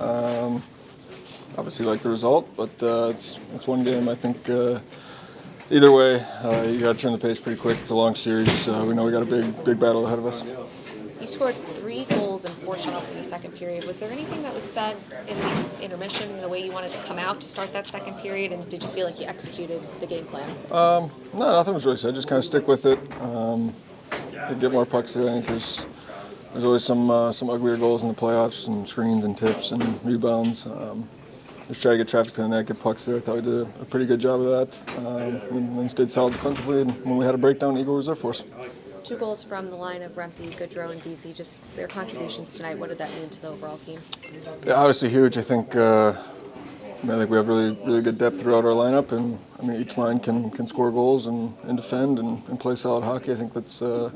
Obviously like the result, but it's one game. I think either way, you got to turn the page pretty quick. It's a long series. We know we got a big battle ahead of us. You scored 3 goals and 4 shutouts in the second period. Was there anything that was said in the intermission, the way you wanted to come out to start that second period, and did you feel like you executed the game plan? No, nothing was really said. Just kind of stick with it. Get more pucks there. I think there's always some uglier goals in the playoffs, and screens and tips and rebounds. Just try to get traffic to the net, get pucks there. I thought we did a pretty good job of that. And then stayed solid defensively. And when we had a breakdown, Eagle was there for us. 2 goals from the line of Rempe, Goodrow, and Vesey. Just their contributions tonight. What did that mean to the overall team? Yeah, obviously huge. I think we have really good depth throughout our lineup, and each line can score goals and defend and play solid hockey. I think that's a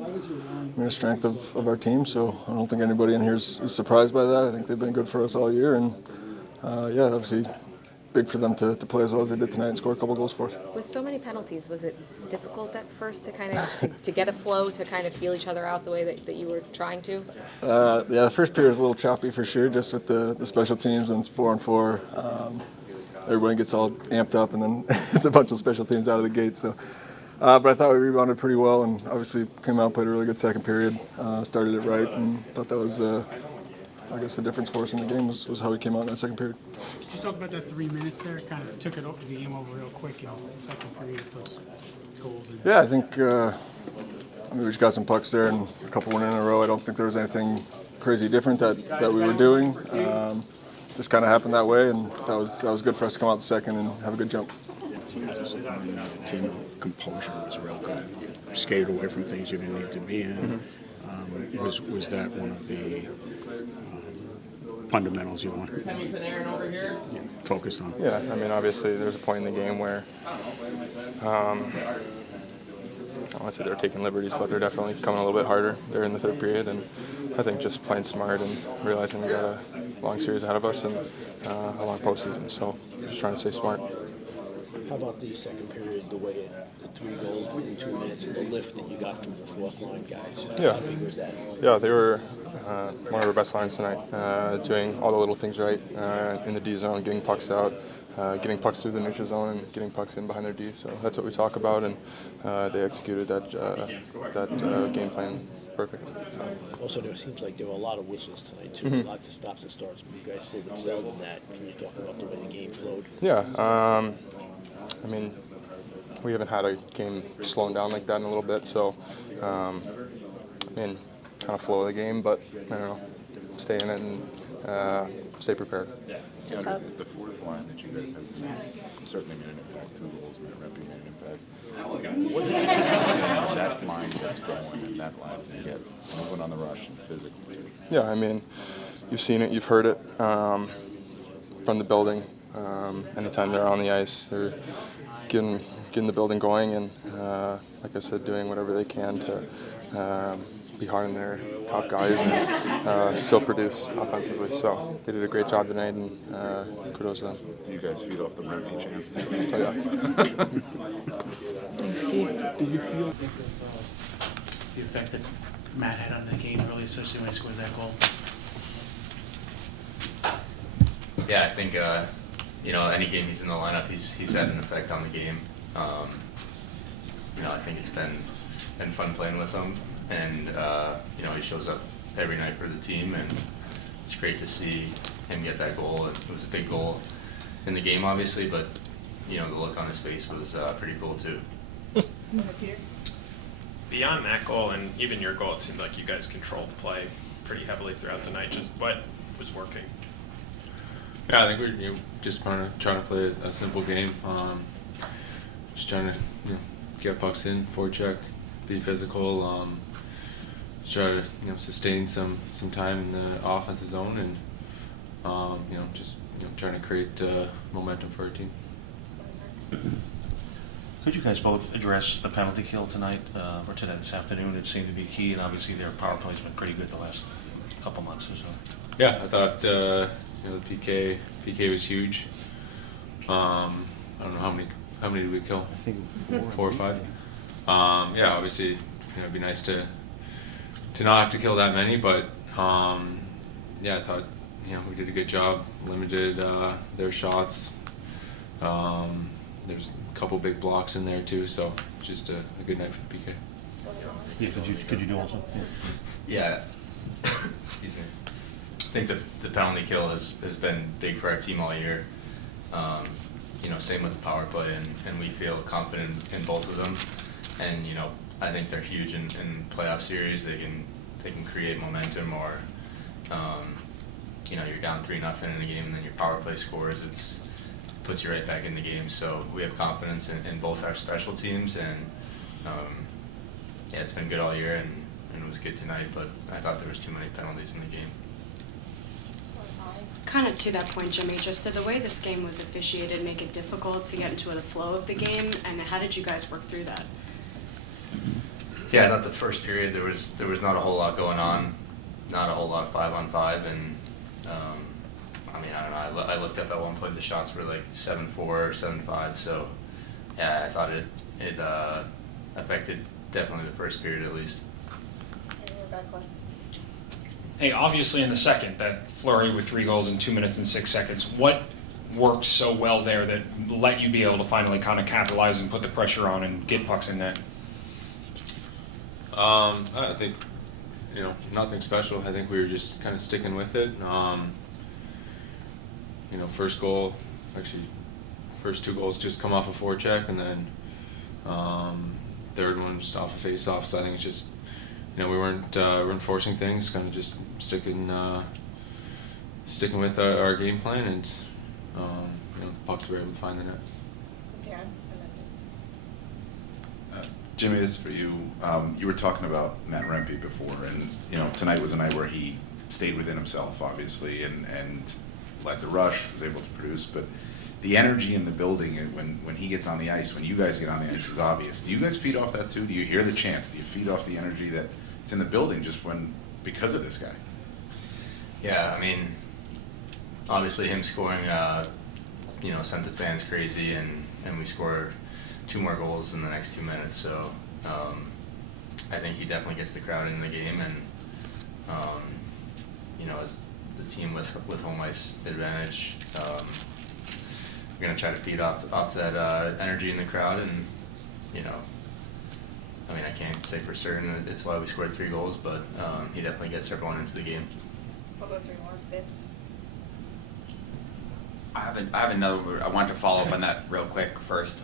strength of our team. So I don't think anybody in here is surprised by that. I think they've been good for us all year, and obviously big for them to play as well as they did tonight and score a couple goals for us. With so many penalties, was it difficult at first to kind of to get a flow, to kind of feel each other out the way that you were trying to? The first period was a little choppy for sure, just with the special teams, and it's 4-on-4. Everybody gets all amped up, and then it's a bunch of special teams out of the gate. So, but I thought we rebounded pretty well, and obviously came out and played a really good second period. Started it right, and thought that was. I guess the difference for us in the game was how we came out in that second period. Could you talk about that 3 minutes there? Kind of took it over the game over real quick in the second period with those goals. Yeah, I think we just got some pucks there and a couple went in a row. I don't think there was anything crazy different that we were doing. Just kind of happened that way, and that was good for us to come out the second and have a good jump. Team composure was real good. You skated away from things you didn't need to be in. Was that one of the fundamentals you wanted focused on? Yeah, obviously there's a point in the game where I don't want to say they're taking liberties, but they're definitely coming a little bit harder there in the third period, and I think just playing smart and realizing we got a long series ahead of us and a long postseason, so just trying to stay smart. How about the second period, the way the 3 goals within 2 minutes and the lift that you got from the fourth line guys? Yeah. How big was that? Yeah, they were one of our best lines tonight, doing all the little things right in the D zone, getting pucks out, getting pucks through the neutral zone, and getting pucks in behind their D. So that's what we talk about, and they executed that game plan perfectly. So. Also, there seems like there were a lot of whistles tonight too, lots of stops and starts, but you guys still excelled in that. Can you talk about the way the game flowed? Yeah. We haven't had a game slowing down like that in a little bit, so kind of flow of the game, but I don't know, stay in it and stay prepared. The fourth line that you guys have tonight certainly made an impact. 2 goals, Matt Rempe made an impact. What is it about that line gets going and that line can get moving on the rush and physically too? Yeah, you've seen it, you've heard it from the building. Anytime they're on the ice, they're getting the building going, and like I said, doing whatever they can to be hard on their top guys and still produce offensively. So they did a great job tonight, and kudos to them. You guys feed off the Rempe chance too. Oh, yeah. Thanks, Steve. Did you feel the effect that Matt had on the game early, especially when he scored that goal? Yeah, I think any game he's in the lineup, he's had an effect on the game. I think it's been fun playing with him, and he shows up every night for the team, and it's great to see him get that goal. It was a big goal in the game, obviously, but the look on his face was pretty cool too. Beyond that goal and even your goal, it seemed like you guys controlled the play pretty heavily throughout the night. Just what was working? Yeah, I think we're just trying to play a simple game. Just trying to get pucks in, forecheck, be physical. Try to sustain some time in the offensive zone, and just trying to create momentum for our team. Could you guys both address the penalty kill tonight or today this afternoon? It seemed to be key, and obviously their power play's been pretty good the last couple months or so. Yeah, I thought the PK was huge. I don't know how many did we kill? I think 4 or 5. Yeah, obviously it'd be nice to not have to kill that many, but yeah, I thought we did a good job, limited their shots. There's a couple big blocks in there too, so just a good night for PK. Yeah, could you do also? Yeah. Excuse me. I think the penalty kill has been big for our team all year. Same with the power play, and we feel confident in both of them. And I think they're huge in playoff series. They can create momentum, or you're down 3-0 in a game, and then your power play scores. It puts you right back in the game. So we have confidence in both our special teams, and it's been good all year, and it was good tonight. But I thought there was too many penalties in the game. Kind of to that point, Jimmy, just the way this game was officiated make it difficult to get into the flow of the game, and how did you guys work through that? Yeah, I thought the first period there was not a whole lot going on, not a whole lot of 5-on-5, and I don't know. I looked up at one point, the shots were like 7-4 or 7-5, so yeah, I thought it affected definitely the first period at least. Hey, obviously in the second, that flurry with 3 goals in 2 minutes and 6 seconds, what worked so well there that let you be able to finally kind of capitalize and put the pressure on and get pucks in net? I think, nothing special. I think we were just kind of sticking with it. First goal, actually, first 2 goals just come off a forecheck, and then third one just off a face-off. So I think it's just, we weren't forcing things, kind of just sticking with our game plan, and the pucks were able to find the net. Jimmy, this is for you. You were talking about Matt Rempe before, and tonight was a night where he stayed within himself, obviously, and led the rush, was able to produce. But the energy in the building when he gets on the ice, when you guys get on the ice, is obvious. Do you guys feed off that too? Do you hear the chants? Do you feed off the energy that's in the building because of this guy? Yeah, obviously him scoring, sent the fans crazy, and we scored 2 more goals in the next 2 minutes. So I think he definitely gets the crowd in the game, and as the team with home ice advantage, we're gonna try to feed off that energy in the crowd, and I can't say for certain that it's why we scored 3 goals, but he definitely gets everyone into the game. We'll go 3 more. Vince. I have another one. I wanted to follow up on that real quick first.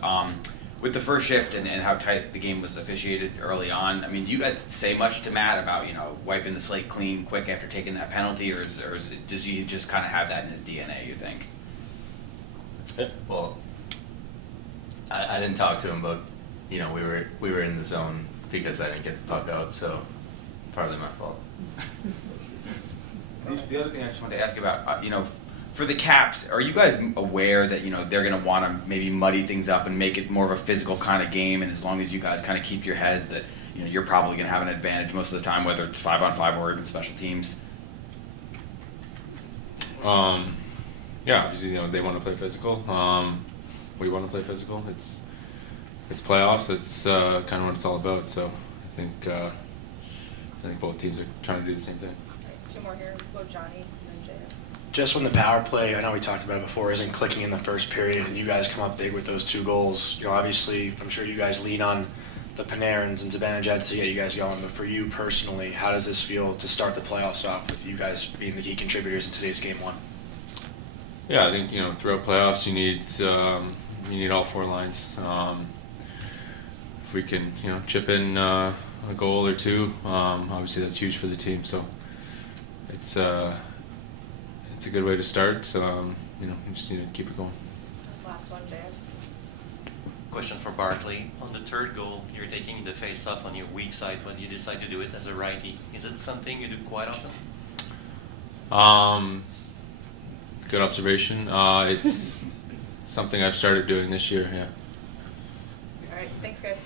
With the first shift and how tight the game was officiated early on, do you guys say much to Matt about wiping the slate clean quick after taking that penalty, or does he just kind of have that in his DNA, you think? Well, I didn't talk to him, but we were in the zone because I didn't get the puck out, so partly my fault. The other thing I just wanted to ask about, for the Caps, are you guys aware that they're going to want to maybe muddy things up and make it more of a physical kind of game, and as long as you guys kind of keep your heads that you're probably going to have an advantage most of the time, whether it's 5-on-5 or even special teams? Yeah, obviously they want to play physical. We want to play physical. It's playoffs. It's kind of what it's all about. So I think both teams are trying to do the same thing. Right, 2 more here. We'll go Johnny and then Jay. Just when the power play, I know we talked about it before, isn't clicking in the first period, and you guys come up big with those 2 goals. Obviously, I'm sure you guys lean on the Panarins and Zibanejad to get you guys going. But for you personally, how does this feel to start the playoffs off with you guys being the key contributors in today's game 1? Yeah, I think throughout playoffs you need all 4 lines. If we can chip in a goal or 2, obviously that's huge for the team. So it's a good way to start. So we just need to keep it going. Last one, Jay. Question for Barclay. On the 3rd goal, you're taking the face-off on your weak side, but you decide to do it as a righty. Is it something you do quite often? Good observation. It's something I've started doing this year. Yeah. All right. Thanks, guys.